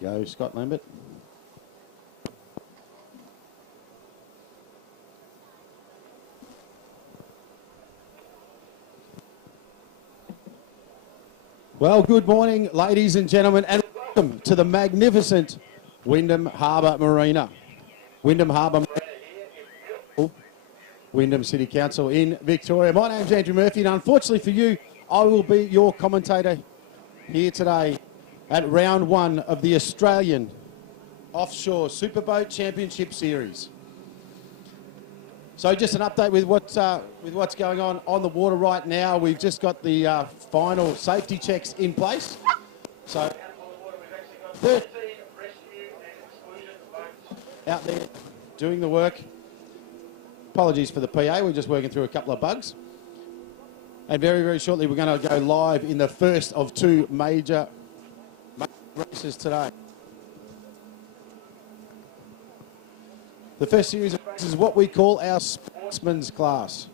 you go, Scott Lambert. Well, good morning, ladies and gentlemen, and welcome to the magnificent Wyndham Harbour Marina. Wyndham Harbour Marina, Wyndham City Council in Victoria. My name's Andrew Murphy, and unfortunately for you, I will be your commentator here today at round one of the Australian Offshore Superboat Championship Series. So just an update with what's going on the water right now. We've just got the final safety checks in place. So 13 rescue and exclusion boats out there doing the work. Apologies for the PA, we're just working through a couple of bugs. And very, very shortly we're going to go live in the first of two major races today. The first series of races is what we call our sportsman's class.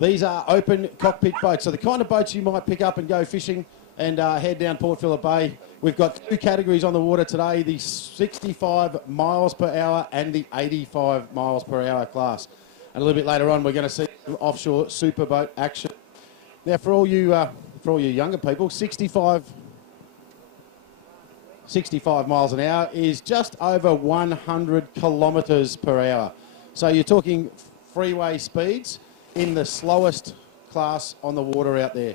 These are open cockpit boats, so the kind of boats you might pick up and go fishing and head down Port Phillip Bay. We've got two categories on the water today, the 65 miles per hour and the 85 miles per hour class. And a little bit later on, we're going to see some offshore superboat action. Now, for all you younger people, 65 miles an hour is just over 100 kilometres per hour. So you're talking freeway speeds in the slowest class on the water out there.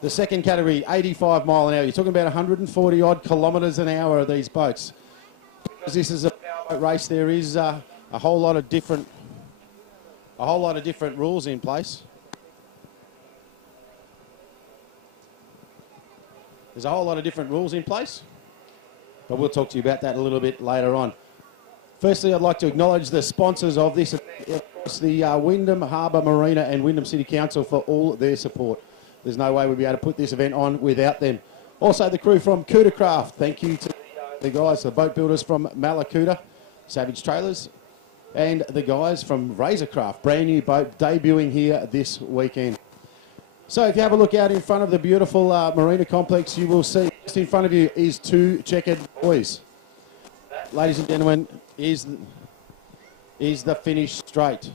The second category, 85 mile an hour. You're talking about 140 odd kilometres an hour of these boats. Because this is a powerboat race, there is a whole lot of different rules in place. There's a whole lot of different rules in place, but we'll talk to you about that a little bit later on. Firstly, I'd like to acknowledge the sponsors of this, of course, the Wyndham Harbour Marina and Wyndham City Council for all their support. There's no way we'd be able to put this event on without them. Also, the crew from Cuda Craft. Thank you to the guys, the boat builders from Malakuta, Savage Trailers, and the guys from Razor Craft, brand new boat debuting here this weekend. So if you have a look out in front of the beautiful marina complex, you will see just in front of you is two checkered buoys. Ladies and gentlemen, is the finish straight.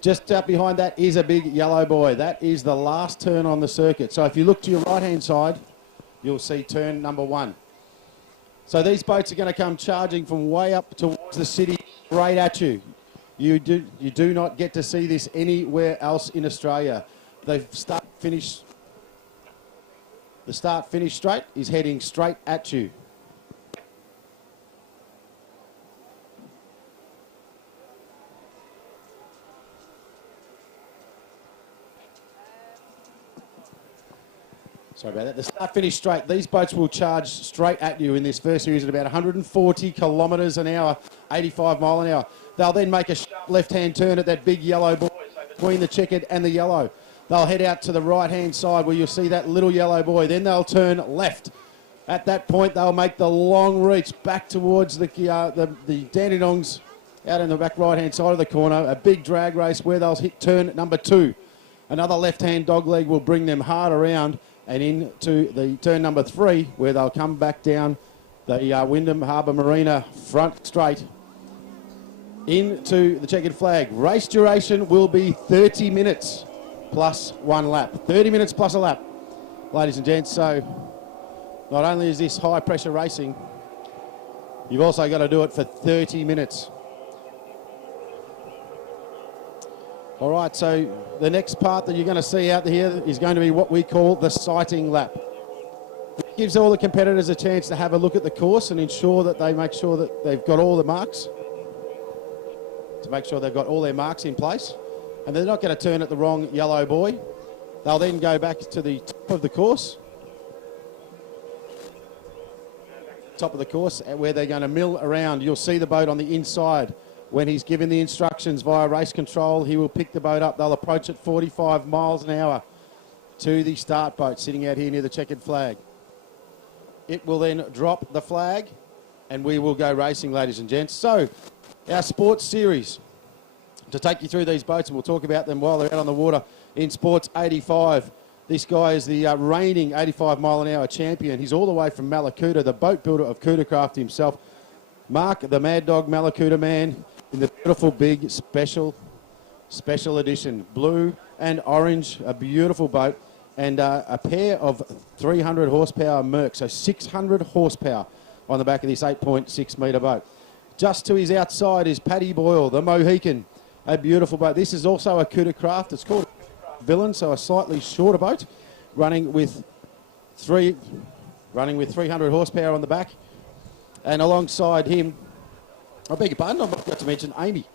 Just up behind that is a big yellow buoy. That is the last turn on the circuit. So if you look to your right-hand side, you'll see turn number one. So these boats are going to come charging from way up towards the city, straight at you. You do not get to see this anywhere else in Australia. The start-finish straight is heading straight at you. Sorry about that. The start-finish straight. These boats will charge straight at you in this first series at about 140 kilometres an hour, 85 mile an hour. They'll then make a sharp left-hand turn at that big yellow buoy, so between the checkered and the yellow. They'll head out to the right-hand side where you'll see that little yellow buoy. Then they'll turn left. At that point, they'll make the long reach back towards the Dandenongs out in the back right-hand side of the corner. A big drag race where they'll hit turn number two. Another left-hand dogleg will bring them hard around and into the turn number three where they'll come back down the Wyndham Harbour Marina front straight into the checkered flag. Race duration will be 30 minutes. Plus one lap. 30 minutes plus a lap, ladies and gents. So not only is this high pressure racing, you've also got to do it for 30 minutes. All right, so the next part that you're going to see out here is going to be what we call the sighting lap. It gives all the competitors a chance to have a look at the course and ensure that they make sure that they've got all the marks, to make sure they've got all their marks in place. And they're not going to turn at the wrong yellow buoy. They'll then go back to the top of the course. Top of the course where they're going to mill around. You'll see the boat on the inside. When he's given the instructions via race control, he will pick the boat up. They'll approach at 45 miles an hour to the start boat sitting out here near the checkered flag. It will then drop the flag and we will go racing, ladies and gents. So our sports series, to take you through these boats, and we'll talk about them while they're out on the water in Sports 85. This guy is the reigning 85 mile an hour champion. He's all the way from Malakuta, the boat builder of Craft himself. Mark, the Mad Dog Malakuta man, in the beautiful big special edition. Blue and orange, a beautiful boat. And a pair of 300 horsepower Mercs, so 600 horsepower on the back of this 8.6 metre boat. Just to his outside is Paddy Boyle, the Mohican, a beautiful boat. This is also a Craft. It's called Villain, so a slightly shorter boat, running with 300 horsepower on the back. And alongside him, I beg your pardon, I forgot to mention Amy.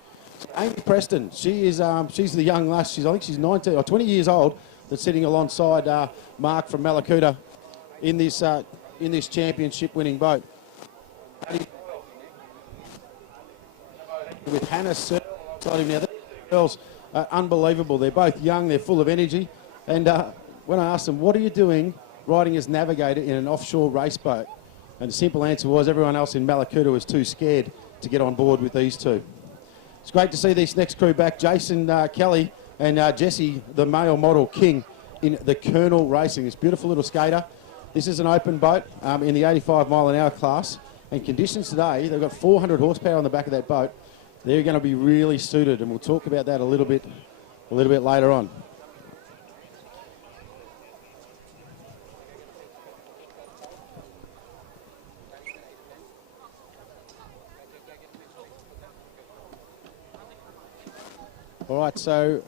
Amy Preston. She's the young lass. I think she's 19 or 20 years old. That's sitting alongside Mark from Malakuta in this championship-winning boat. With Hannah Searle beside him now. The girls are unbelievable. They're both young. They're full of energy. And when I asked them, what are you doing riding as navigator in an offshore race boat? And the simple answer was everyone else in Malakuta was too scared to get on board with these two. It's great to see this next crew back. Jason Kelly and Jesse, the male model king, in the Colonel Racing. This beautiful little skater. This is an open boat in the 85 mile an hour class. And conditions today, they've got 400 horsepower on the back of that boat. They're going to be really suited, and we'll talk about that a little bit later on. All right, so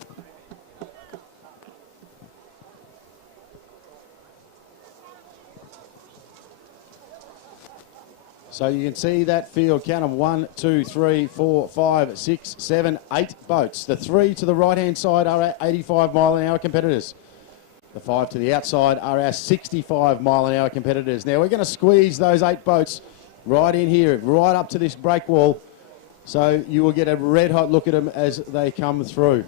you can see that field, count them, 1, 2, 3, 4, 5, 6, 7, 8 boats. The 3 to the right-hand side are our 85 mile an hour competitors. The 5 to the outside are our 65 mile an hour competitors. Now we're going to squeeze those 8 boats right in here, right up to this break wall. So you will get a red hot look at them as they come through.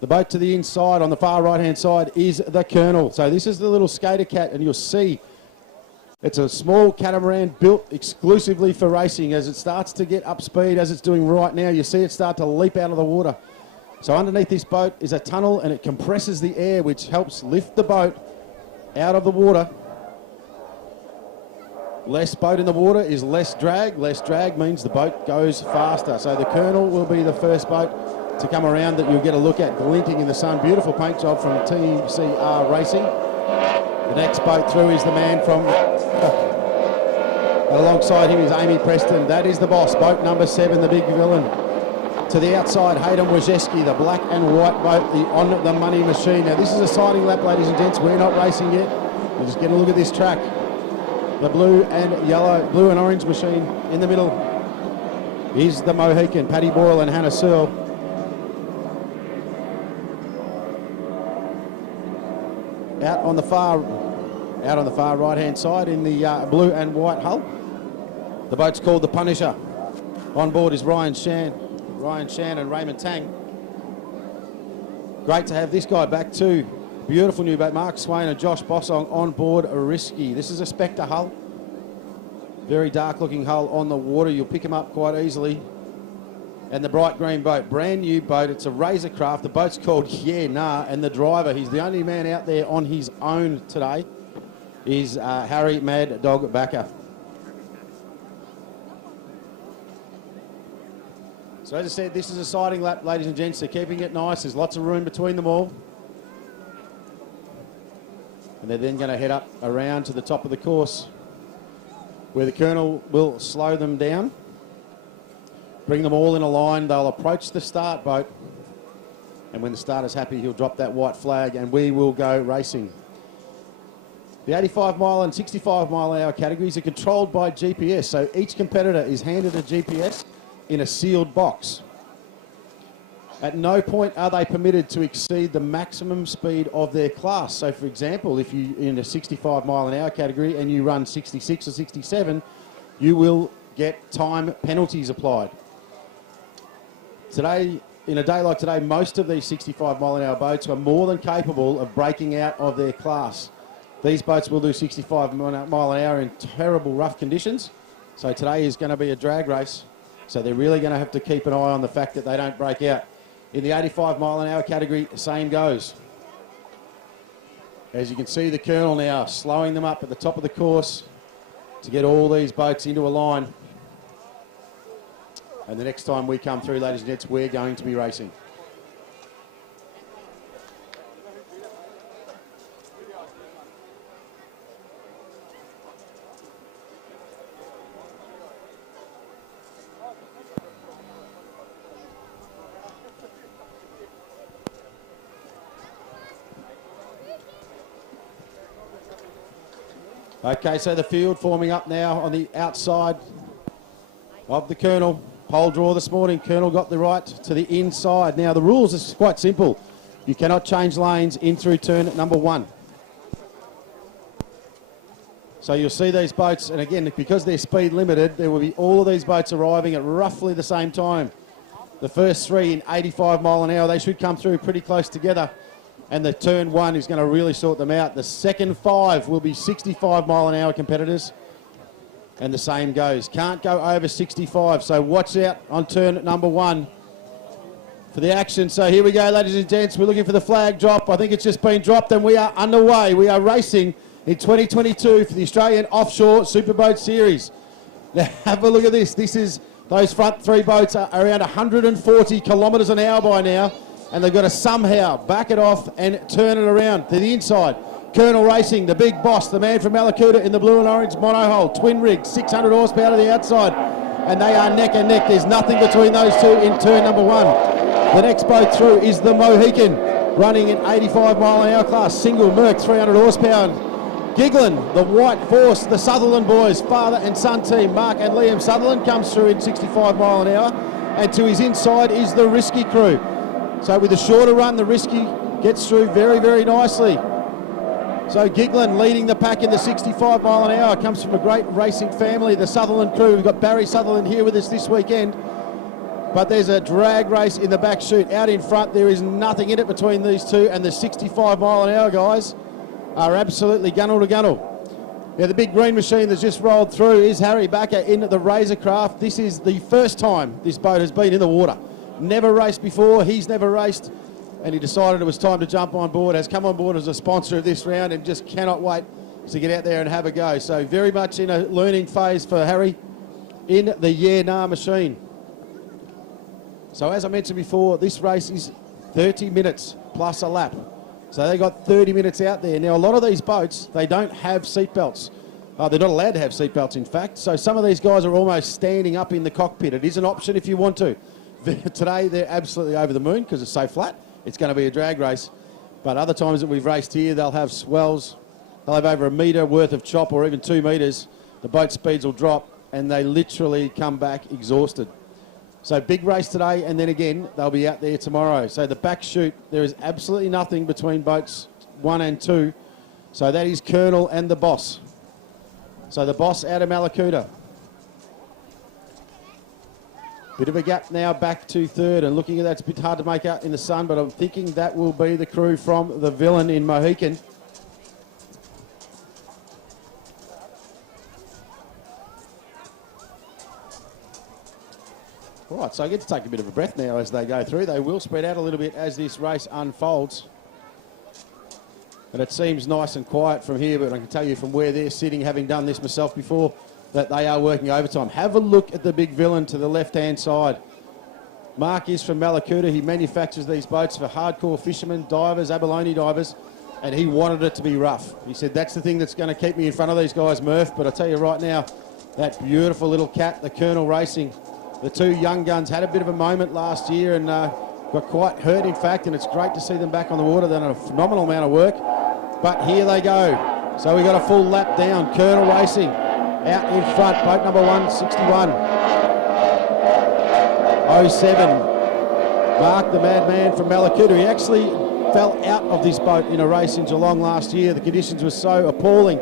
The boat to the inside on the far right hand side is the Colonel. So this is the little skater cat, and you'll see it's a small catamaran built exclusively for racing. As it starts to get up speed, as it's doing right now, you see it start to leap out of the water. So underneath this boat is a tunnel, and it compresses the air, which helps lift the boat out of the water. Less boat in the water is less drag. Less drag means the boat goes faster. So the Colonel will be the first boat to come around that you'll get a look at glinting in the sun. Beautiful paint job from TCR Racing. The next boat through is the man from... and alongside him is Amy Preston. That is the boss. Boat number 7, the big villain. To the outside, Hayden Wojcicki, the black and white boat, the On the Money machine. Now this is a sighting lap, ladies and gents. We're not racing yet. We're just getting a look at this track. The blue and orange machine in the middle is the Mohican, Paddy Boyle and Hannah Searle. Out on the far right-hand side in the blue and white hull. The boat's called the Punisher. On board is Ryan Shan and Raymond Tang. Great to have this guy back too. Beautiful new boat. Mark Swain and Josh Bossong on board Risky. This is a Spectre hull. Very dark looking hull on the water. You'll pick them up quite easily. And the bright green boat, brand new boat. It's a Razor craft. The boat's called Yeah Nah, and the driver, he's the only man out there on his own today, is Harry Mad Dog Backer. So as I said, this is a sighting lap, ladies and gents. They're keeping it nice. There's lots of room between them all. And they're then going to head up around to the top of the course, where the Colonel will slow them down, bring them all in a line. They'll approach the start boat, and when the starter's happy, he'll drop that white flag and we will go racing. The 85 mile and 65 mile an hour categories are controlled by GPS, so each competitor is handed a GPS in a sealed box. At no point are they permitted to exceed the maximum speed of their class. So for example, if you're in a 65 mile an hour category and you run 66 or 67, you will get time penalties applied. Today, in a day like today, most of these 65 mile an hour boats are more than capable of breaking out of their class. These boats will do 65 mile an hour in terrible rough conditions. So today is going to be a drag race. So they're really going to have to keep an eye on the fact that they don't break out. In the 85 mile an hour category, same goes. As you can see, the Colonel now slowing them up at the top of the course to get all these boats into a line. And the next time we come through, ladies and gents, we're going to be racing. Okay, so the field forming up now on the outside of the Colonel. Pole draw this morning. Colonel got the right to the inside. Now, the rules is quite simple. You cannot change lanes in through turn at number 1. So you'll see these boats, and again, because they're speed limited, there will be all of these boats arriving at roughly the same time. The first 3 in 85 mile an hour, they should come through pretty close together. And the turn 1 is going to really sort them out. The second 5 will be 65 mile an hour competitors. And the same goes. Can't go over 65. So watch out on turn number 1 for the action. So here we go, ladies and gents. We're looking for the flag drop. I think it's just been dropped and we are underway. We are racing in 2022 for the Australian Offshore Superboat Series. Now have a look at this. This is, those front 3 boats are around 140 kilometres an hour by now. And they've got to somehow back it off and turn it around to the inside. Colonel Racing, the big boss, the man from Malakuta in the blue and orange monohull, twin rig, 600 horsepower to the outside. And they are neck and neck. There's nothing between those two in turn number 1. The next boat through is the Mohican, running in 85 mile an hour class, single Merc, 300 horsepower. Giggling, the White Force, the Sutherland boys, father and son team, Mark and Liam Sutherland comes through in 65 mile an hour. And to his inside is the Risky crew. So with a shorter run, the Risky gets through very, very nicely. So Giggling leading the pack in the 65 mile an hour. Comes from a great racing family, the Sutherland crew. We've got Barry Sutherland here with us this weekend. But there's a drag race in the back chute. Out in front, there is nothing in it between these two. And the 65 mile an hour guys are absolutely gunnel to gunnel. Now the big green machine that's just rolled through is Harry Backer in the Razor Craft. This is the first time this boat has been in the water. Never raced before, he's never raced, and he decided it was time to jump on board, has come on board as a sponsor of this round and just cannot wait to get out there and have a go. So very much in a learning phase for Harry in the Yeah Nah machine. So as I mentioned before, this race is 30 minutes plus a lap. So they got 30 minutes out there. Now a lot of these boats, they don't have seatbelts. They're not allowed to have seatbelts in fact. So some of these guys are almost standing up in the cockpit. It is an option if you want to. Today they're absolutely over the moon because it's so flat. It's going to be a drag race. But other times that we've raced here, they'll have swells. They'll have over a metre worth of chop or even 2 metres. The boat speeds will drop and they literally come back exhausted. So big race today, and then again, they'll be out there tomorrow. So the back chute, there is absolutely nothing between boats 1 and 2. So that is Colonel and the Boss. So the Boss out of Malakuta. Bit of a gap now back to 3rd, and looking at that, it's a bit hard to make out in the sun, but I'm thinking that will be the crew from the Villain in Mohican. Right, so I get to take a bit of a breath now as they go through. They will spread out a little bit as this race unfolds. And it seems nice and quiet from here, but I can tell you from where they're sitting, having done this myself before, that they are working overtime. Have a look at the big Villain to the left-hand side. Mark is from Malakuta. He manufactures these boats for hardcore fishermen, divers, abalone divers, and he wanted it to be rough. He said, that's the thing that's going to keep me in front of these guys, Murph. But I tell you right now, that beautiful little cat, the Colonel Racing, the 2 young guns had a bit of a moment last year and got quite hurt, in fact, and it's great to see them back on the water. They've done a phenomenal amount of work. But here they go. So we got a full lap down. Colonel Racing out in front, boat number 161. 07. Mark, the madman from Malakuta. He actually fell out of this boat in a race in Geelong last year. The conditions were so appalling.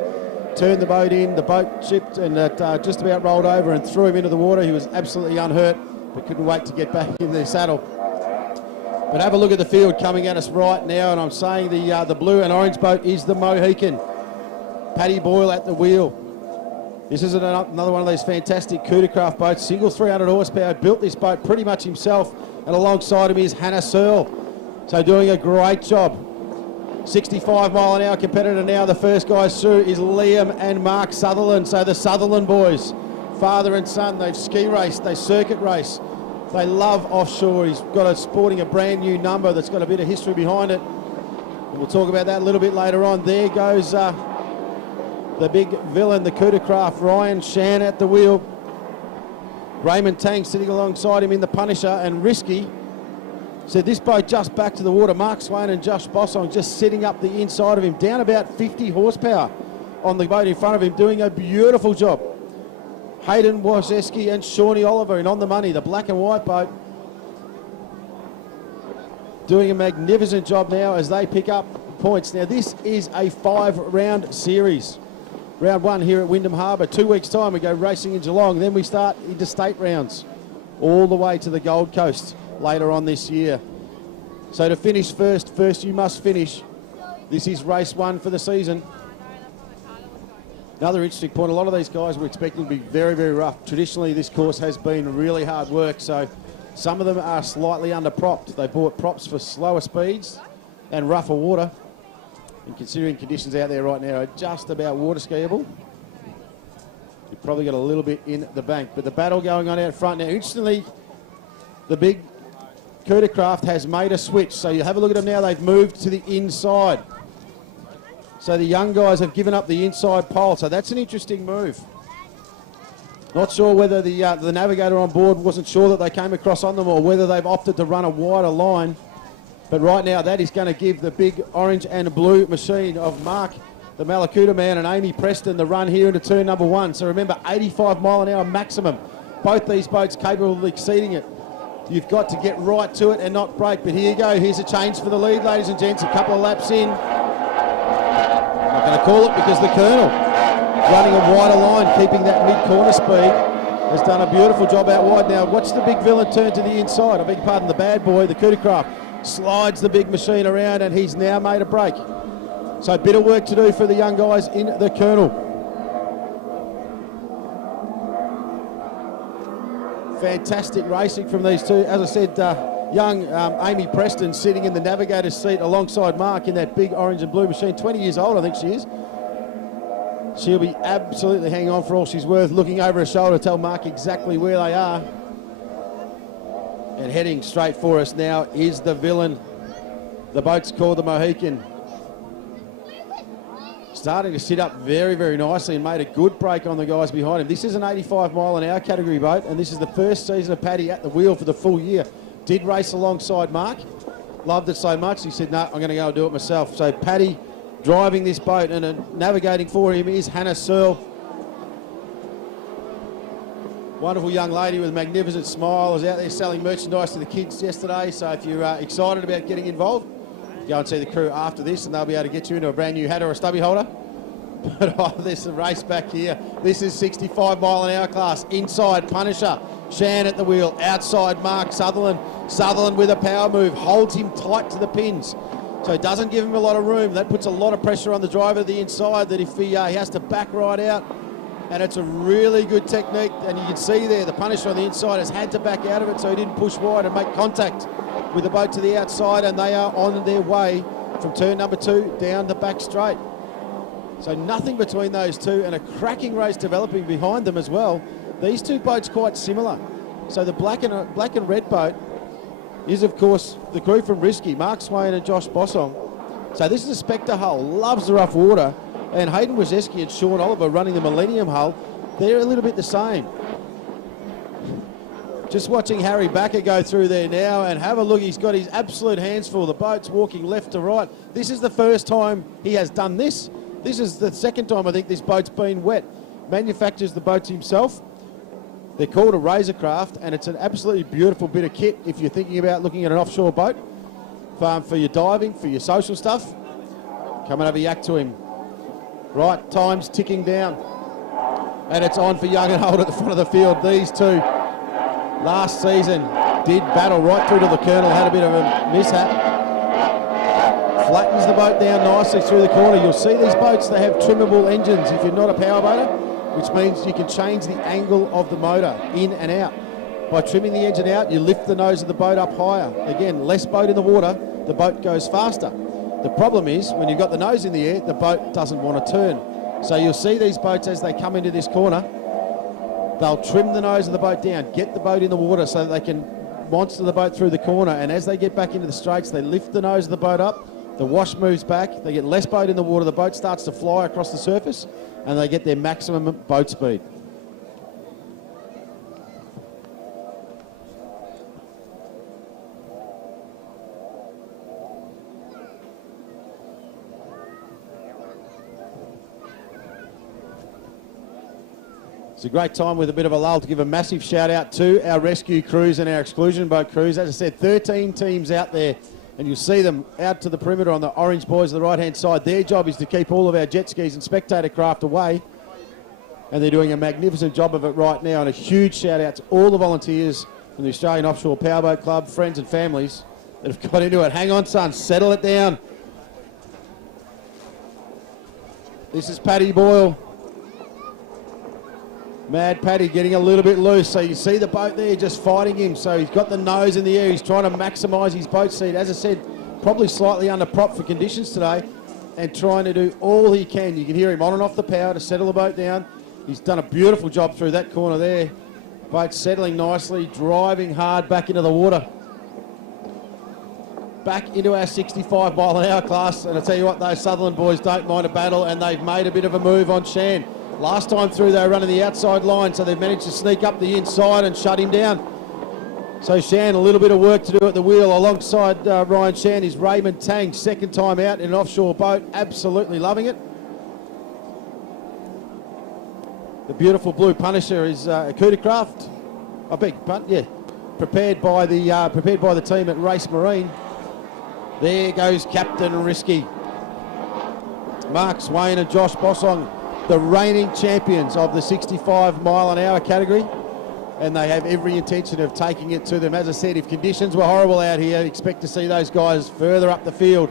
Turned the boat in, the boat chipped, and it just about rolled over and threw him into the water. He was absolutely unhurt, but couldn't wait to get back in the saddle. But have a look at the field coming at us right now, and I'm saying the blue and orange boat is the Mohican. Paddy Boyle at the wheel. This is another one of these fantastic Cootercraft boats, single 300 horsepower, built this boat pretty much himself, and alongside him is Hannah Searle. So doing a great job. 65 mile an hour competitor now. The first guys through is Liam and Mark Sutherland. So the Sutherland boys, father and son, they've ski raced, they circuit race. They love Offshore. He's got sporting a brand new number that's got a bit of history behind it. And we'll talk about that a little bit later on. There goes the big villain, the coup de craft, Ryan Shan at the wheel. Raymond Tang sitting alongside him in the Punisher, and Risky said this boat just back to the water. Mark Swain and Josh Bossong just sitting up the inside of him, down about 50 horsepower on the boat in front of him, doing a beautiful job. Hayden Wazeski and Shawnee Oliver, and on the money, the black and white boat, doing a magnificent job now as they pick up points. Now this is a 5-round series. Round 1 here at Wyndham Harbour. 2 weeks' time we go racing in Geelong. Then we start interstate rounds all the way to the Gold Coast later on this year. So to finish first you must finish. This is race 1 for the season. Another interesting point, a lot of these guys were expecting to be very, very rough. Traditionally this course has been really hard work, so some of them are slightly under-propped. They bought props for slower speeds and rougher water. And considering conditions out there right now are just about water skiable, you've probably got a little bit in the bank. But the battle going on out front now. Instantly, the big coup de craft has made a switch. So you have a look at them now. They've moved to the inside. So the young guys have given up the inside pole. So that's an interesting move. Not sure whether the navigator on board wasn't sure that they came across on them, or whether they've opted to run a wider line. But right now, that is going to give the big orange and blue machine of Mark, the Malakuta man, and Amy Preston the run here into turn number 1. So remember, 85 mile an hour maximum. Both these boats capable of exceeding it. You've got to get right to it and not break. But here you go. Here's a change for the lead, ladies and gents. A couple of laps in. Not going to call it because the Colonel, running a wider line, keeping that mid-corner speed, has done a beautiful job out wide. Now, watch the big villain turn to the inside. I beg your pardon, the bad boy, the coup de craft, slides the big machine around, and he's now made a break. So a bit of work to do for the young guys in the Colonel. Fantastic racing from these two. As I said, young Amy Preston sitting in the navigator's seat alongside Mark in that big orange and blue machine. 20 years old, I think she is. She'll be absolutely hanging on for all she's worth, looking over her shoulder to tell Mark exactly where they are. And heading straight for us now is the villain. The boat's called the Mohican. Starting to sit up very, very nicely and made a good break on the guys behind him. This is an 85 mile an hour category boat, and this is the first season of Paddy at the wheel for the full year. Did race alongside Mark. Loved it so much, he said, no, I'm going to go and do it myself. So Paddy driving this boat, and navigating for him is Hannah Searle. Wonderful young lady with a magnificent smile. Was out there selling merchandise to the kids yesterday. So if you're excited about getting involved, go and see the crew after this, and they'll be able to get you into a brand new hat or a stubby holder. But there's a race back here. This is 65 mile an hour class. Inside, Punisher. Shan at the wheel. Outside, Mark Sutherland. Sutherland with a power move. Holds him tight to the pins. So it doesn't give him a lot of room. That puts a lot of pressure on the driver of the inside, that if he has to back right out. And it's a really good technique. And you can see there, the Punisher on the inside has had to back out of it, so he didn't push wide and make contact with the boat to the outside. And they are on their way from turn number 2 down the back straight. So nothing between those two, and a cracking race developing behind them as well. These two boats quite similar. So the black and red boat is, of course, the crew from Risky, Mark Swain and Josh Bossong. So this is a Spectre hull, loves the rough water. And Hayden Wazeski and Sean Oliver running the Millennium hull, they're a little bit the same. Just watching Harry Backer go through there now, and have a look, he's got his absolute hands full. The boat's walking left to right. This is the first time he has done this. This is the second time I think this boat's been wet. Manufactures the boats himself. They're called a Razor Craft, and it's an absolutely beautiful bit of kit if you're thinking about looking at an offshore boat for your diving, for your social stuff. Coming over yak to him. Right, time's ticking down. And it's on for young and old at the front of the field. These two, last season, did battle right through to the Colonel, had a bit of a mishap. Flattens the boat down nicely through the corner. You'll see these boats, they have trimmable engines if you're not a power boater, which means you can change the angle of the motor in and out. By trimming the engine out, you lift the nose of the boat up higher. Again, less boat in the water, the boat goes faster. The problem is, when you've got the nose in the air, the boat doesn't want to turn. So you'll see these boats as they come into this corner, they'll trim the nose of the boat down, get the boat in the water so that they can monster the boat through the corner, and as they get back into the straights, they lift the nose of the boat up, the wash moves back, they get less boat in the water, the boat starts to fly across the surface, and they get their maximum boat speed. It's a great time with a bit of a lull to give a massive shout out to our rescue crews and our exclusion boat crews. As I said, 13 teams out there, and you'll see them out to the perimeter on the orange buoys on the right-hand side. Their job is to keep all of our jet skis and spectator craft away, and they're doing a magnificent job of it right now. And a huge shout out to all the volunteers from the Australian Offshore Powerboat Club, friends and families that have got into it. Hang on, son, settle it down. This is Paddy Boyle. Mad Paddy getting a little bit loose, so you see the boat there just fighting him. So he's got the nose in the air, he's trying to maximise his boat speed. As I said, probably slightly under prop for conditions today, and trying to do all he can. You can hear him on and off the power to settle the boat down. He's done a beautiful job through that corner there. Boat settling nicely, driving hard back into the water. Back into our 65 mile an hour class, and I tell you what, those Sutherland boys don't mind a battle, and they've made a bit of a move on Shan. Last time through, they were running the outside line, so they've managed to sneak up the inside and shut him down. So Shan, a little bit of work to do at the wheel. Alongside Ryan Shan is Raymond Tang, second time out in an offshore boat, absolutely loving it. The beautiful blue Punisher is a Coodercraft. I beg your pardon, yeah. Prepared by the team at Race Marine. There goes Captain Risky. Mark Swain and Josh Bossong, the reigning champions of the 65 mile an hour category, and they have every intention of taking it to them. As I said, if conditions were horrible out here, expect to see those guys further up the field.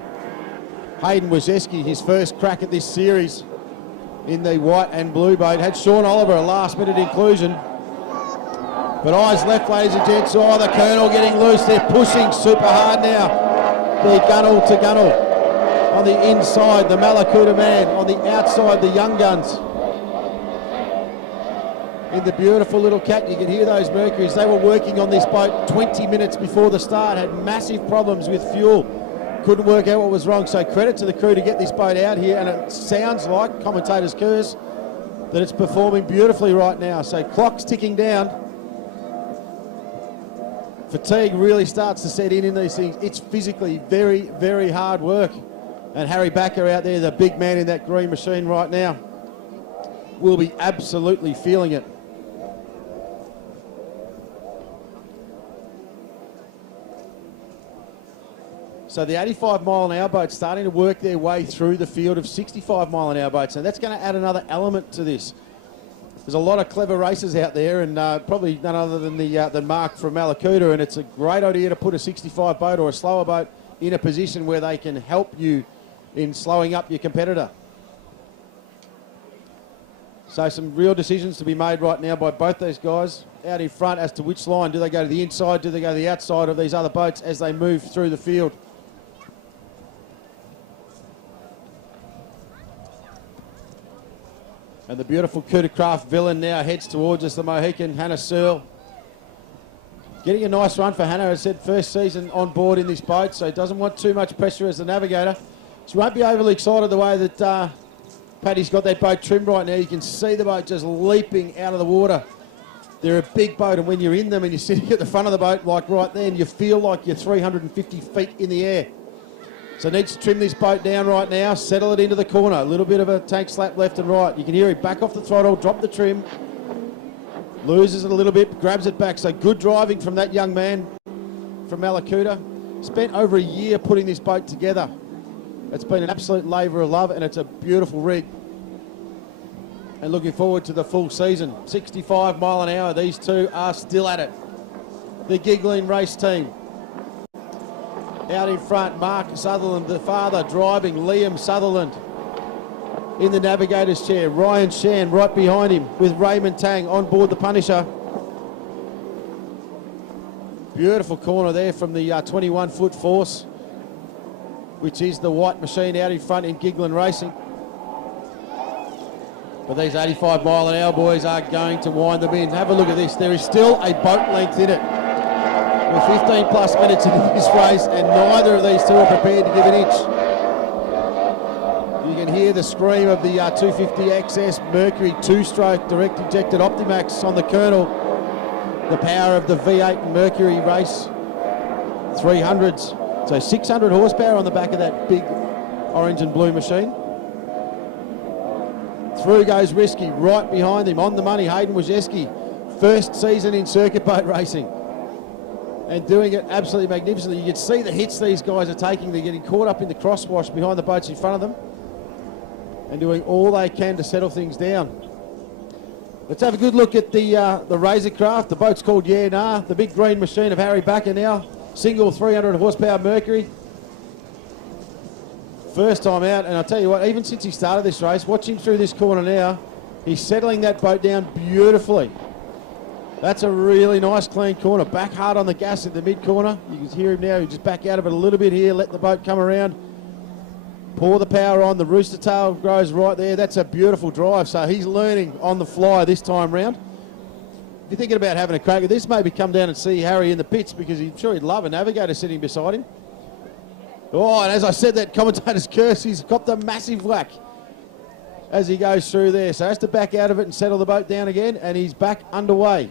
Hayden Wojcicki, his first crack at this series in the white and blue boat, had Sean Oliver a last minute inclusion. But eyes left, ladies and gents. Oh, the Colonel getting loose. They're pushing super hard now. They're gunnel to gunnel. On the inside, the Malakuta man. On the outside, the Young Guns. In the beautiful little cat, you can hear those Mercuries. They were working on this boat 20 minutes before the start, had massive problems with fuel. Couldn't work out what was wrong, so credit to the crew to get this boat out here, and it sounds like, commentators curse, that it's performing beautifully right now. So clock's ticking down. Fatigue really starts to set in these things. It's physically very, very hard work. And Harry Backer out there, the big man in that green machine right now, will be absolutely feeling it. So the 85 mile an hour boats starting to work their way through the field of 65 mile an hour boats, and that's going to add another element to this. There's a lot of clever racers out there, and probably none other than Mark from Malakuta, and it's a great idea to put a 65 boat or a slower boat in a position where they can help you in slowing up your competitor. So some real decisions to be made right now by both those guys out in front as to which line. Do they go to the inside? Do they go to the outside of these other boats as they move through the field? And the beautiful Coodercraft villain now heads towards us, the Mohican, Hannah Searle. Getting a nice run for Hannah, as I said, first season on board in this boat, so doesn't want too much pressure as the navigator. She won't be overly excited the way that Paddy's got that boat trimmed right now. You can see the boat just leaping out of the water. They're a big boat, and when you're in them and you're sitting at the front of the boat, like right then, you feel like you're 350 feet in the air. So needs to trim this boat down right now, settle it into the corner. A little bit of a tank slap left and right. You can hear him back off the throttle, drop the trim, loses it a little bit, grabs it back. So good driving from that young man from Malakuta. Spent over a year putting this boat together. It's been an absolute labour of love, and it's a beautiful rig. And looking forward to the full season. 65 mile an hour, these two are still at it. The Giggling race team. Out in front, Mark Sutherland, the father, driving Liam Sutherland. In the navigator's chair, Ryan Shan right behind him with Raymond Tang on board the Punisher. Beautiful corner there from the 21-foot force. which is the white machine out in front in Giggling Racing. But these 85 mile an hour boys are going to wind them in. Have a look at this. There is still a boat length in it. We're 15 plus minutes into this race and neither of these two are prepared to give an inch. You can hear the scream of the 250 XS Mercury 2-stroke direct injected Optimax on the Colonel. The power of the V8 Mercury race 300s. So 600 horsepower on the back of that big orange and blue machine. Through goes Risky, right behind him, on the money, Hayden Wojcicki. First season in circuit boat racing. And doing it absolutely magnificently. You can see the hits these guys are taking. They're getting caught up in the crosswash behind the boats in front of them. And doing all they can to settle things down. Let's have a good look at the Razor Craft. The boat's called Yeah Nah. The big green machine of Harry Backer now. Single 300 horsepower Mercury. First time out, and I'll tell you what, even since he started this race, watch him through this corner now, he's settling that boat down beautifully. That's a really nice clean corner. Back hard on the gas at the mid corner. You can hear him now, he just back out of it a little bit here, let the boat come around. Pour the power on, the rooster tail grows right there. That's a beautiful drive, so he's learning on the fly this time round. If you're thinking about having a crack at this, maybe come down and see Harry in the pits because I'm sure he'd love a navigator sitting beside him. Oh, and as I said, that commentator's curse, he's got a massive whack as he goes through there. So has to back out of it and settle the boat down again, and he's back underway.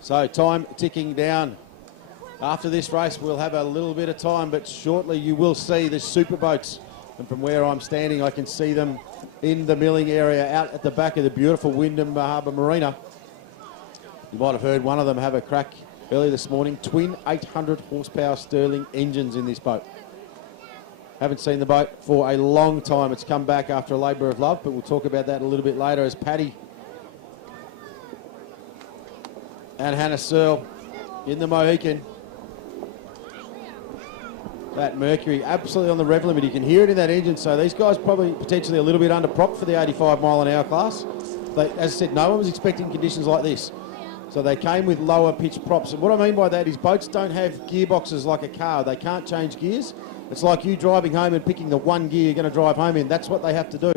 So time ticking down. After this race, we'll have a little bit of time, but shortly you will see the super boats. And from where I'm standing, I can see them in the milling area out at the back of the beautiful Wyndham Harbour Marina. You might have heard one of them have a crack earlier this morning. Twin 800 horsepower Stirling engines in this boat. Haven't seen the boat for a long time. It's come back after a labour of love, but we'll talk about that a little bit later as Paddy and Hannah Searle in the Mohican. That Mercury absolutely on the rev limit. You can hear it in that engine. So these guys probably potentially a little bit under prop for the 85 mile an hour class. They, as I said, no one was expecting conditions like this. So they came with lower pitch props. And what I mean by that is boats don't have gearboxes like a car. They can't change gears. It's like you driving home and picking the one gear you're going to drive home in. That's what they have to do.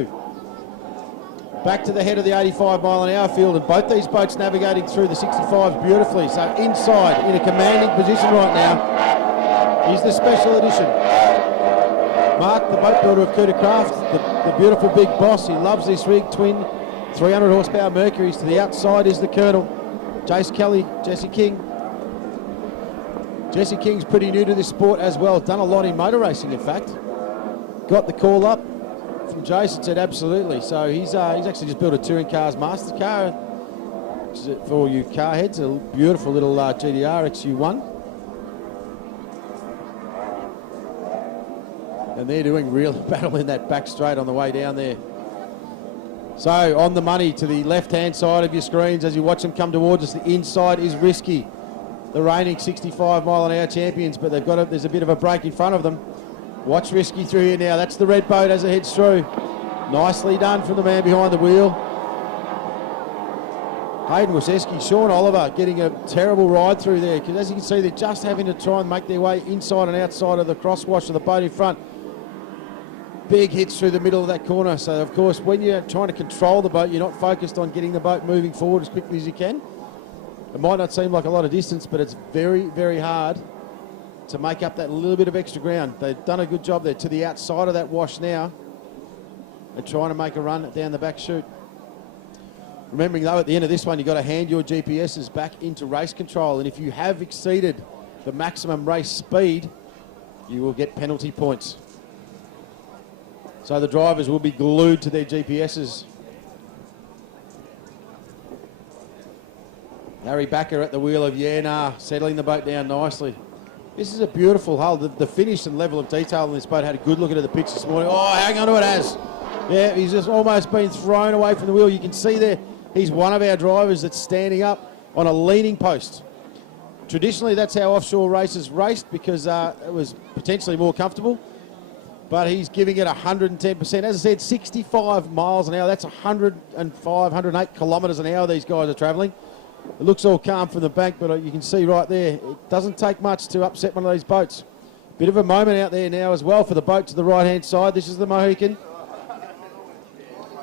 Back to the head of the 85 mile an hour field, and both these boats navigating through the 65s beautifully. So inside in a commanding position right now. He's the special edition. Mark, the boat builder of Cooter Craft, the beautiful big boss. He loves this rig, twin 300 horsepower Mercuries. To the outside is the Colonel, Jace Kelly, Jesse King. Jesse King's pretty new to this sport as well. Done a lot in motor racing, in fact. Got the call up from Jace and said absolutely. So he's actually just built a touring cars master car. For all you car heads, a beautiful little GDR XU1. And they're doing real battle in that back straight on the way down there. So on the money to the left-hand side of your screens as you watch them come towards us, the inside is Risky, the reigning 65 mile an hour champions, but they've got there's a bit of a break in front of them. Watch Risky through here now. That's the red boat as it heads through. Nicely done from the man behind the wheel. Hayden Wojcicki, Sean Oliver getting a terrible ride through there because as you can see they're just having to try and make their way inside and outside of the crosswash of the boat in front. Big hits through the middle of that corner. So, of course, when you're trying to control the boat, you're not focused on getting the boat moving forward as quickly as you can. It might not seem like a lot of distance, but it's very, very hard to make up that little bit of extra ground. They've done a good job there to the outside of that wash now and trying to make a run down the back chute. Remembering, though, at the end of this one, you've got to hand your GPSs back into race control. And if you have exceeded the maximum race speed, you will get penalty points. So the drivers will be glued to their GPSs. Harry Backer at the wheel of Yeah Nah, settling the boat down nicely. This is a beautiful hull. The finish and level of detail in this boat. Had a good look at the pitch this morning. Oh, hang on to it, Az. Yeah, he's just almost been thrown away from the wheel. You can see there, he's one of our drivers that's standing up on a leaning post. Traditionally, that's how offshore races raced because it was potentially more comfortable. but he's giving it 110%. As I said, 65 miles an hour. That's 105, 108 kilometres an hour these guys are travelling. It looks all calm from the bank, but you can see right there, it doesn't take much to upset one of these boats. Bit of a moment out there now as well for the boat to the right-hand side. This is the Mohican.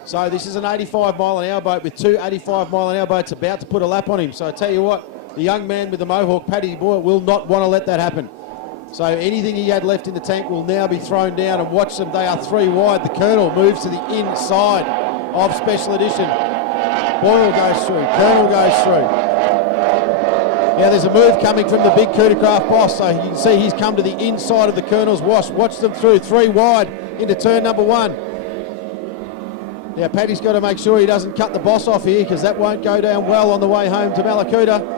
So this is an 85-mile-an-hour boat with two 85-mile-an-hour boats about to put a lap on him. So I tell you what, the young man with the Mohawk, Paddy Boyle, will not want to let that happen. So anything he had left in the tank will now be thrown down, and watch them. They are 3 wide. The Colonel moves to the inside of Special Edition. Boyle goes through. Colonel goes through. Now there's a move coming from the big coup de craft boss. So you can see he's come to the inside of the Colonel's wash. Watch them through. 3 wide into turn number 1. Now Paddy's got to make sure he doesn't cut the boss off here, because that won't go down well on the way home to Malakuta.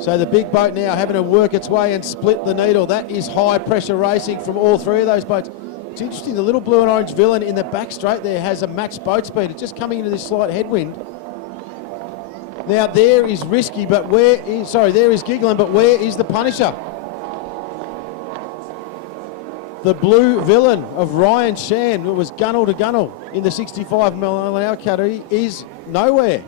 So the big boat now having to work its way and split the needle. That is high pressure racing from all 3 of those boats. It's interesting, the little blue and orange Villain in the back straight there has a matched boat speed. It's just coming into this slight headwind. Now there is Risky, but there is Giggling, but where is the Punisher? The blue Villain of Ryan Shan, who was gunnel to gunnel in the 65-mile-an-hour category, is nowhere.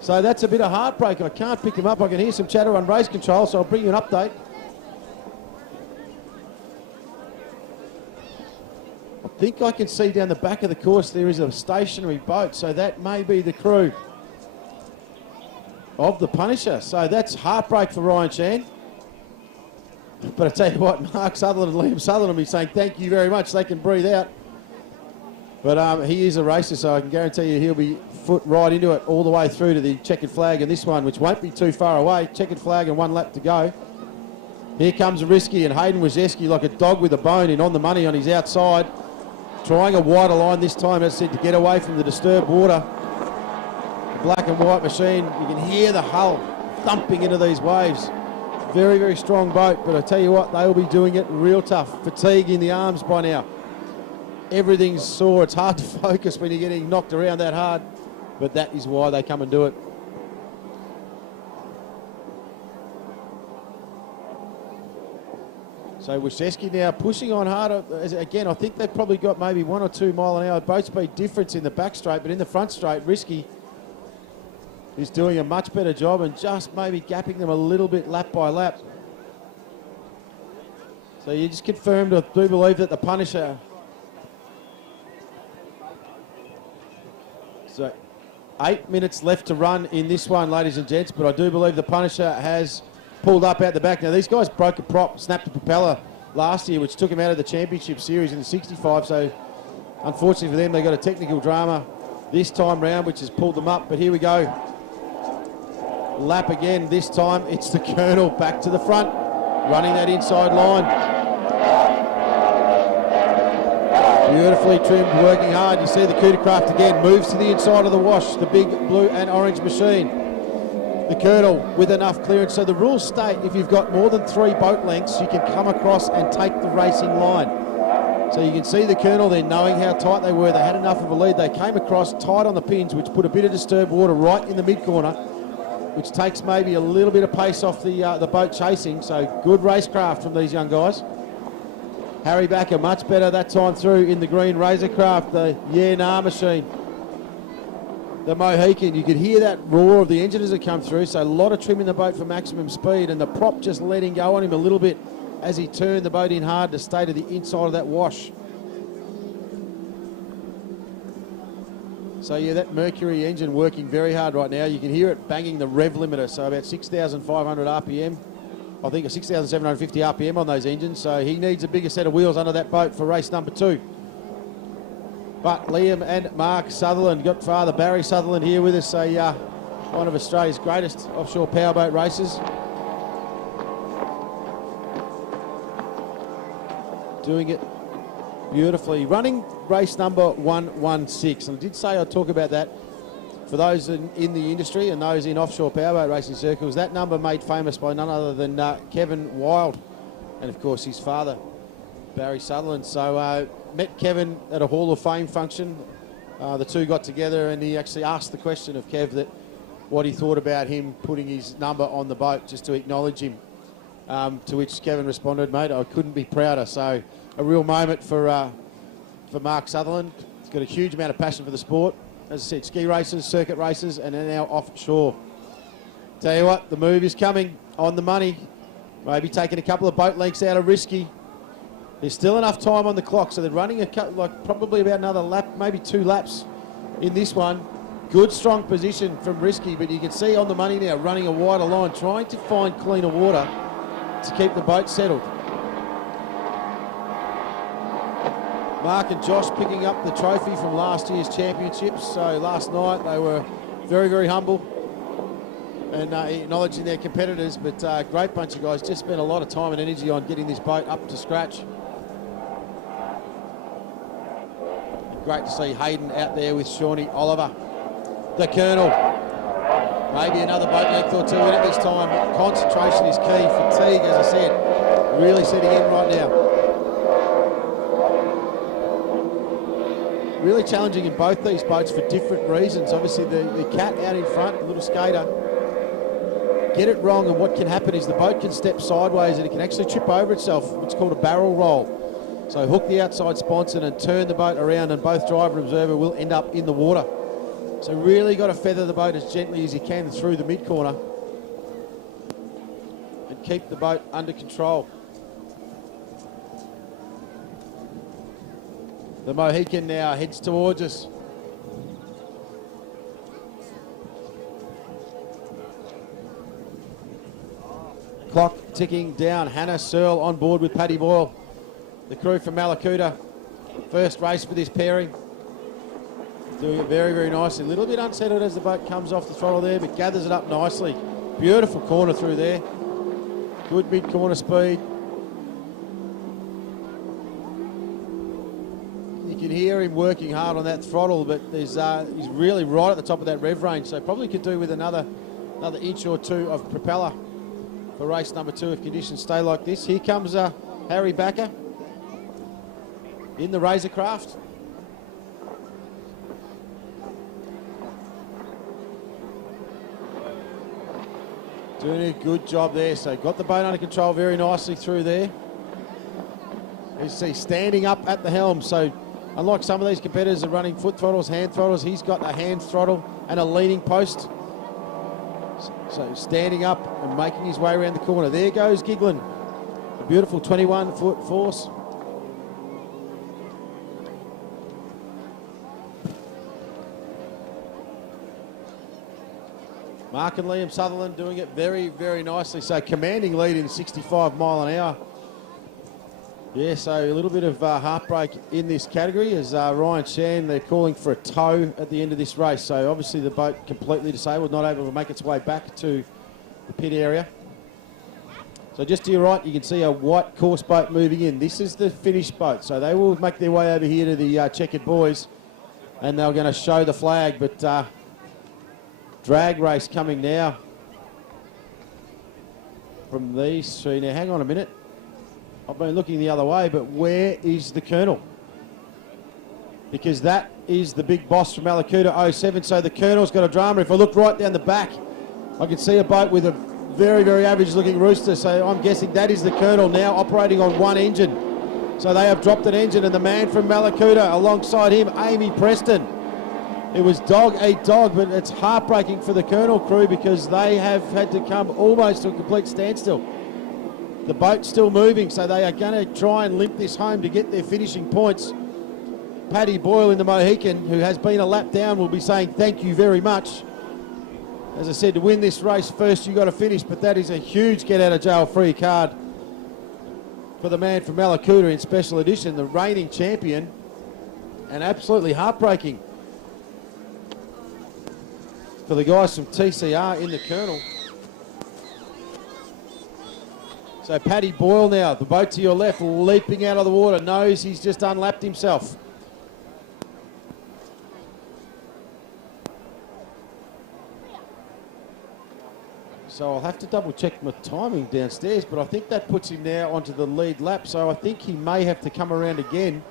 So that's a bit of heartbreak. I can't pick him up. I can hear some chatter on race control, so I'll bring you an update. I think I can see down the back of the course there is a stationary boat, so that may be the crew of the Punisher. So that's heartbreak for Ryan Shan. But I tell you what, Mark Sutherland and Liam Sutherland will be saying thank you very much. They can breathe out. But he is a racer, so I can guarantee you he'll be foot right into it all the way through to the checkered flag and this one, which won't be too far away. Checkered flag and 1 lap to go. Here comes Risky, and Hayden Wojcicki like a dog with a bone in on the money on his outside. Trying a wider line this time, as I said, to get away from the disturbed water. The black and white machine, you can hear the hull thumping into these waves. Very, very strong boat, but I tell you what, they will be doing it real tough. Fatigue in the arms by now. Everything's sore. It's hard to focus when you're getting knocked around that hard, but that is why they come and do it. So Wojcicki now pushing on harder. Again, I think they've probably got maybe 1 or 2 mile an hour boat speed difference in the back straight, but in the front straight, Risky is doing a much better job and just maybe gapping them a little bit lap by lap. So you just confirmed, I do believe that the Punisher. So 8 minutes left to run in this one, ladies and gents, but I do believe the Punisher has pulled up out the back. Now these guys broke a prop, snapped a propeller last year, which took him out of the championship series in the 65, so unfortunately for them they got a technical drama this time round, which has pulled them up. But here we go, lap again. This time it's the Colonel back to the front, running that inside line. Beautifully trimmed, working hard. You see the coup de craft again, moves to the inside of the wash, the big blue and orange machine. The Colonel with enough clearance. So the rules state if you've got more than 3 boat lengths, you can come across and take the racing line. So you can see the Colonel there, knowing how tight they were. They had enough of a lead. They came across tight on the pins, which put a bit of disturbed water right in the mid-corner, which takes maybe a little bit of pace off the boat chasing. So good racecraft from these young guys. Harry Backer much better that time through in the green Razorcraft, the Yeah Nah machine. The Mohican, you could hear that roar of the engine as it come through, so a lot of trim in the boat for maximum speed, and the prop just letting go on him a little bit as he turned the boat in hard to stay to the inside of that wash. So yeah, that Mercury engine working very hard right now. You can hear it banging the rev limiter, so about 6,500 RPM. I think a 6,750 RPM on those engines, so he needs a bigger set of wheels under that boat for race number 2. But Liam and Mark Sutherland, got Father Barry Sutherland here with us, one of Australia's greatest offshore powerboat racers. Doing it beautifully. Running race number 116. And I did say I'd talk about that. For those in the industry and those in offshore powerboat racing circles, that number made famous by none other than Kevin Wild and, of course, his father, Barry Sutherland. So met Kevin at a Hall of Fame function. The two got together and he actually asked the question of Kev that what he thought about him putting his number on the boat just to acknowledge him. To which Kevin responded, mate, I couldn't be prouder. So a real moment for Mark Sutherland. He's got a huge amount of passion for the sport. As I said, ski races, circuit races, and then now offshore. Tell you what, the move is coming on the money. Maybe taking a couple of boat lengths out of Risky. There's still enough time on the clock, so they're running probably about another lap, maybe 2 laps in this one. Good, strong position from Risky, but you can see on the money now, running a wider line, trying to find cleaner water to keep the boat settled. Mark and Josh picking up the trophy from last year's championships. So last night they were very, very humble and acknowledging their competitors, but great bunch of guys. Just spent a lot of time and energy on getting this boat up to scratch. Great to see Hayden out there with Shawnee Oliver. The Colonel. Maybe another boat length or 2 in it this time. Concentration is key. Fatigue, as I said, really setting in right now. Really challenging in both these boats for different reasons. Obviously, the cat out in front, the little skater, get it wrong, and what can happen is the boat can step sideways and it can actually trip over itself. It's called a barrel roll. So hook the outside sponson and turn the boat around, and both driver and observer will end up in the water. So really got to feather the boat as gently as you can through the mid-corner and keep the boat under control. The Mohican now heads towards us. Clock ticking down. Hannah Searle on board with Paddy Boyle. The crew from Malakuta. First race for this pairing. Doing it very, very nicely. A little bit unsettled as the boat comes off the throttle there, but gathers it up nicely. Beautiful corner through there. Good mid-corner speed. You can hear him working hard on that throttle, but he's really right at the top of that rev range, so probably could do with another inch or 2 of propeller for race number 2 if conditions stay like this. Here comes Harry Backer in the Razorcraft. Doing a good job there, so got the boat under control very nicely through there. He's standing up at the helm, so unlike some of these competitors that are running foot throttles, hand throttles, he's got a hand throttle and a leaning post. So standing up and making his way around the corner. There goes Giglin. A beautiful 21-foot force. Mark and Liam Sutherland doing it very, very nicely. So commanding lead in 65 mile an hour. Yeah, so a little bit of heartbreak in this category as Ryan Shan, they're calling for a tow at the end of this race. So obviously the boat completely disabled, not able to make its way back to the pit area. So just to your right, you can see a white course boat moving in. This is the finished boat. So they will make their way over here to the checkered boys and they're going to show the flag. But drag race coming now from these three. Now, hang on a minute. I've been looking the other way, but where is the Colonel? Because that is the big boss from Malakuta 07. So the Colonel's got a drama. If I look right down the back, I can see a boat with a very, very average looking rooster. So I'm guessing that is the Colonel now operating on one engine. So they have dropped an engine, and the man from Malakuta alongside him, Amy Preston. It was dog eat dog, but it's heartbreaking for the Colonel crew because they have had to come almost to a complete standstill. The boat's still moving, so they are going to try and limp this home to get their finishing points. Paddy Boyle in the Mohican, who has been a lap down, will be saying thank you very much. As I said, to win this race, first you've got to finish, but that is a huge get-out-of-jail-free card for the man from Malakuta in special edition, the reigning champion, and absolutely heartbreaking for the guys from TCR in the Colonel. So Paddy Boyle now, the boat to your left, leaping out of the water, knows he's just unlapped himself. So I'll have to double check my timing downstairs, but I think that puts him now onto the lead lap. So I think he may have to come around again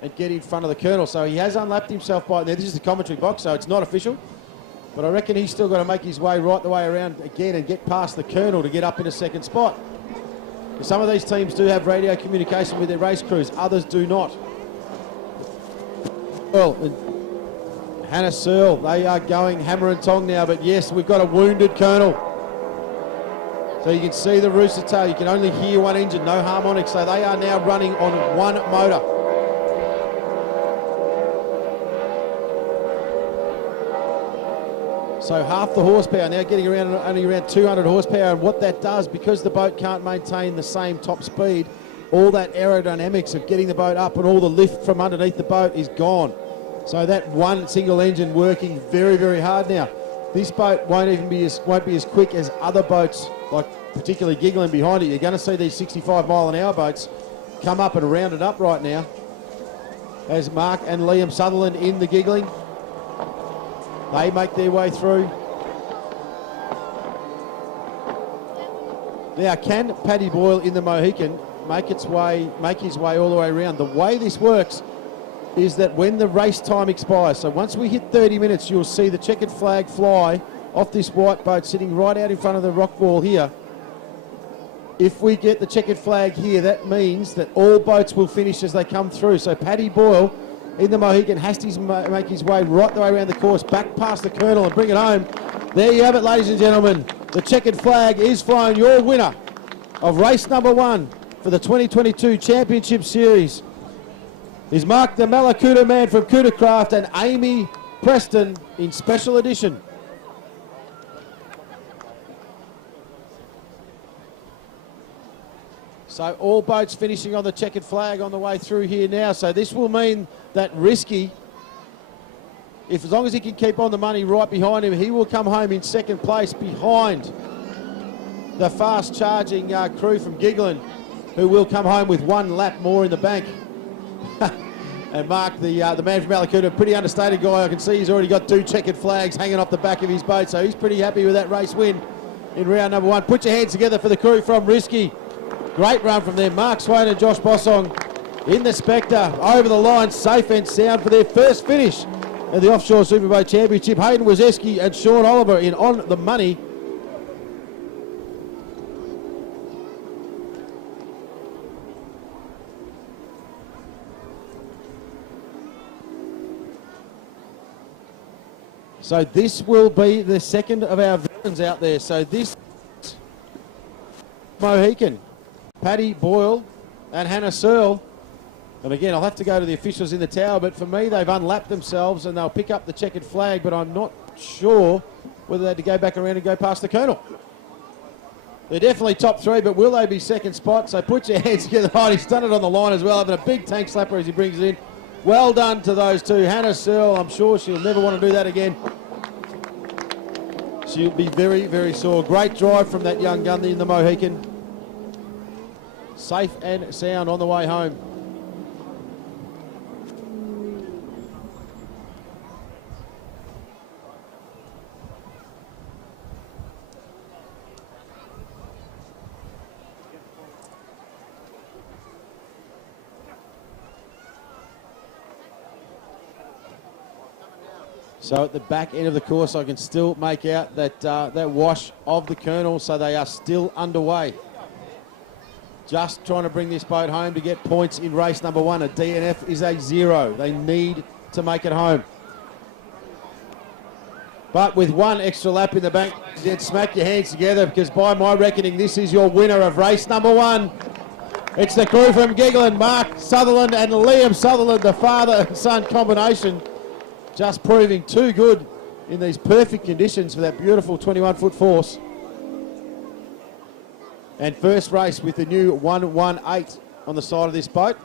and get in front of the Colonel. So he has unlapped himself by now. This is the commentary box, so it's not official. But I reckon he's still got to make his way right the way around again and get past the Colonel to get up in a second spot. Some of these teams do have radio communication with their race crews, others do not. Well, Hannah Searle, they are going hammer and tong now, but yes, we've got a wounded Colonel. So you can see the rooster tail, you can only hear one engine, no harmonics, so they are now running on one motor. So half the horsepower, now getting around only around 200 horsepower, and what that does, because the boat can't maintain the same top speed, all that aerodynamics of getting the boat up and all the lift from underneath the boat is gone. So that one single engine working very, very hard now. This boat won't be as quick as other boats, like particularly giggling behind it. You're going to see these 65-mile-an-hour boats come up and round it up right now. As Mark and Liam Sutherland in the giggling, they make their way through. Now, can Paddy Boyle in the Mohican make his way all the way around? The way this works is that when the race time expires, so once we hit 30 minutes, you'll see the checkered flag fly off this white boat sitting right out in front of the rock wall here. If we get the checkered flag here, that means that all boats will finish as they come through. So Paddy Boyle in the Mohican has to make his way right the way around the course, back past the Colonel and bring it home. There you have it, ladies and gentlemen. The checkered flag is flown. Your winner of race number 1 for the 2022 Championship Series is Mark the Malakuta man from Cootercraft and Amy Preston in special edition. So all boats finishing on the checkered flag on the way through here now. So this will mean that Risky, as long as he can keep on the money right behind him, he will come home in second place behind the fast charging crew from Giggling, who will come home with 1 lap more in the bank. And Mark, the man from Malakuta, a pretty understated guy. I can see he's already got 2 checkered flags hanging off the back of his boat, so he's pretty happy with that race win in round number 1. Put your hands together for the crew from Risky. Great run from them. Mark Swain and Josh Bossong in the Spectre, over the line, safe and sound for their first finish at the Offshore Superboat Championship. Hayden Wazeski and Sean Oliver in on the money. So this will be the second of our villains out there. So this Mohican, Paddy Boyle and Hannah Searle. And again, I'll have to go to the officials in the tower, but for me, they've unlapped themselves and they'll pick up the checkered flag, but I'm not sure whether they had to go back around and go past the Colonel. They're definitely top 3, but will they be second spot? So put your hands together. Oh, he's done it on the line as well, having a big tank slapper as he brings it in. Well done to those two. Hannah Searle, I'm sure she'll never want to do that again. She'll be very, very sore. Great drive from that young gun in the Mohican. Safe and sound on the way home. So at the back end of the course, I can still make out that that wash of the Colonel, so they are still underway. Just trying to bring this boat home to get points in race number 1. A DNF is a 0. They need to make it home. But with 1 extra lap in the bank, then smack your hands together, because by my reckoning, this is your winner of race number 1. It's the crew from Giggling, Mark Sutherland and Liam Sutherland, the father and son combination. Just proving too good in these perfect conditions for that beautiful 21-foot force. And first race with the new 118 on the side of this boat.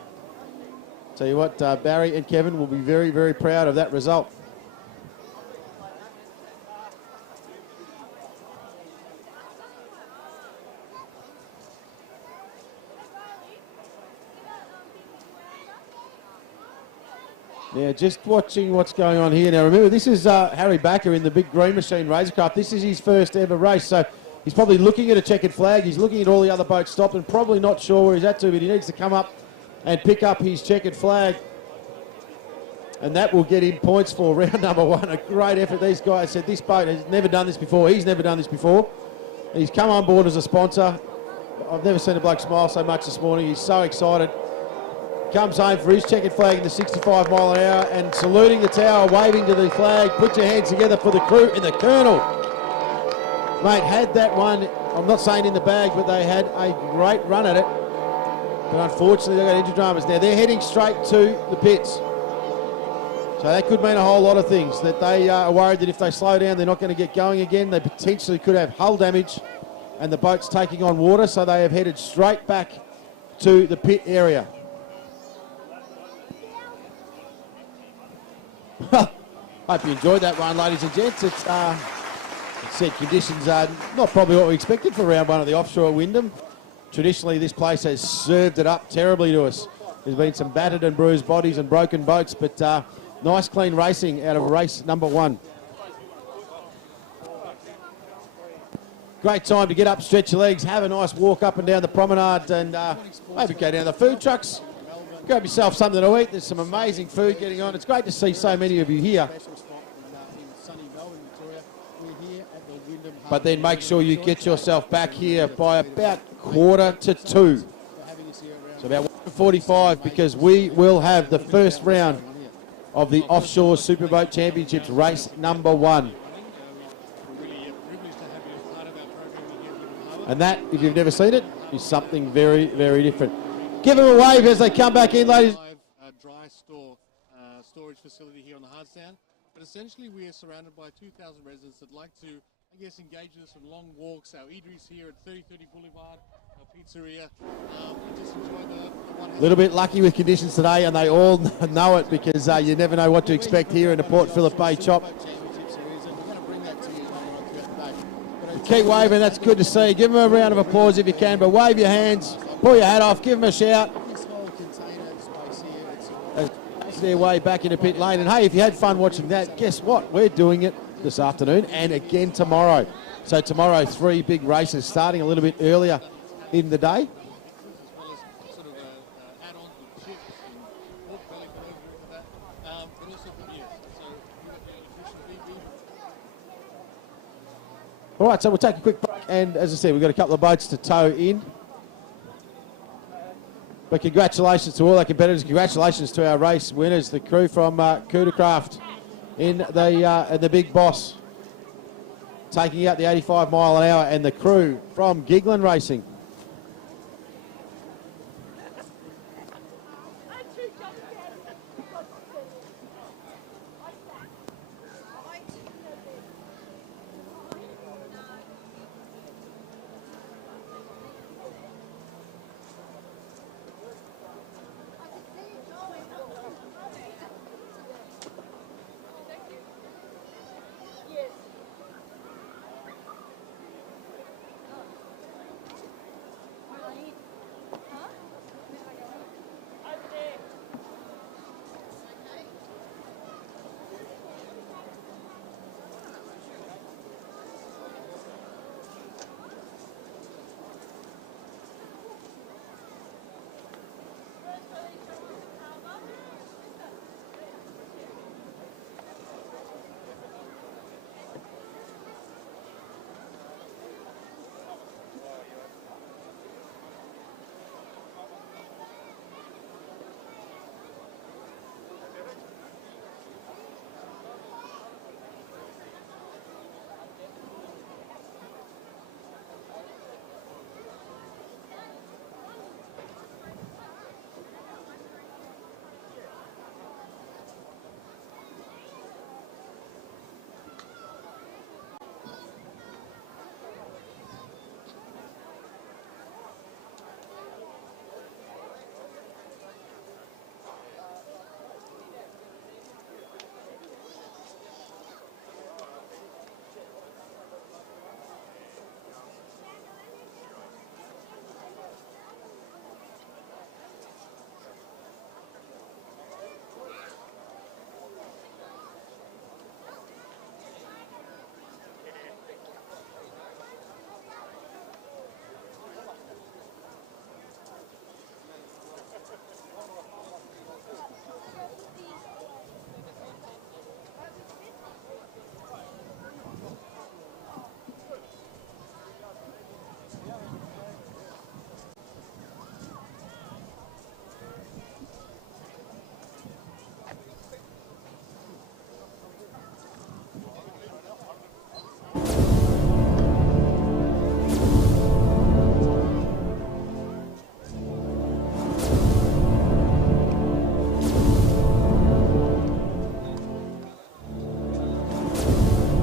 Tell you what, Barry and Kevin will be very, very proud of that result. Now, just watching what's going on here. Now, remember, this is Harry Backer in the big green machine Razorcraft. This is his first ever race, so he's probably looking at a checkered flag. He's looking at all the other boats stopped and probably not sure where he's at to, but he needs to come up and pick up his checkered flag. And that will get him points for round number 1. A great effort. These guys said this boat has never done this before. He's never done this before. He's come on board as a sponsor. I've never seen a bloke smile so much this morning. He's so excited. Comes home for his checkered flag in the 65 mile an hour and saluting the tower, waving to the flag. Put your hands together for the crew and the colonel. Mate, had that one, I'm not saying in the bag, but they had a great run at it. But unfortunately, they've got injury dramas. Now, they're heading straight to the pits. So that could mean a whole lot of things, that they are worried that if they slow down, they're not going to get going again. They potentially could have hull damage and the boat's taking on water, so they have headed straight back to the pit area. Hope you enjoyed that one, ladies and gents. It's said conditions are not probably what we expected for round one of the Offshore at Wyndham. Traditionally, this place has served it up terribly to us. There's been some battered and bruised bodies and broken boats, but nice clean racing out of race number one. Great time to get up, stretch your legs, have a nice walk up and down the promenade, and maybe go down the food trucks. Grab yourself something to eat. There's some amazing food getting on. It's great to see so many of you here. But then make sure you get yourself back here by about 1:45. So about 1:45, because we will have the first round of the Offshore Superboat Championships, race number one. And that, if you've never seen it, is something very, very different. Give them a wave as they come back in, ladies. Dry storage facility here on the hard stand. But essentially, we are surrounded by 2,000 residents that like to, I guess, engage with us on long walks. Our eateries here at 3030 Boulevard, our pizzeria. And just enjoy the one. A little bit lucky with conditions today, and they all know it, because you never know what to expect here in the Port Phillip Bay Chop. Keep waving, that's good to see. Give them a round of applause if you can, but wave your hands, pull your hat off, give them a shout. That's their way back into pit lane. And hey, if you had fun watching that, guess what? We're doing it this afternoon and again tomorrow. So tomorrow, 3 big races starting a little bit earlier in the day. All right, so we'll take a quick break, and as I said, we've got a couple of boats to tow in. But congratulations to all our competitors. Congratulations to our race winners, the crew from Coodercraft in the Big Boss, taking out the 85 mile an hour, and the crew from Giggling Racing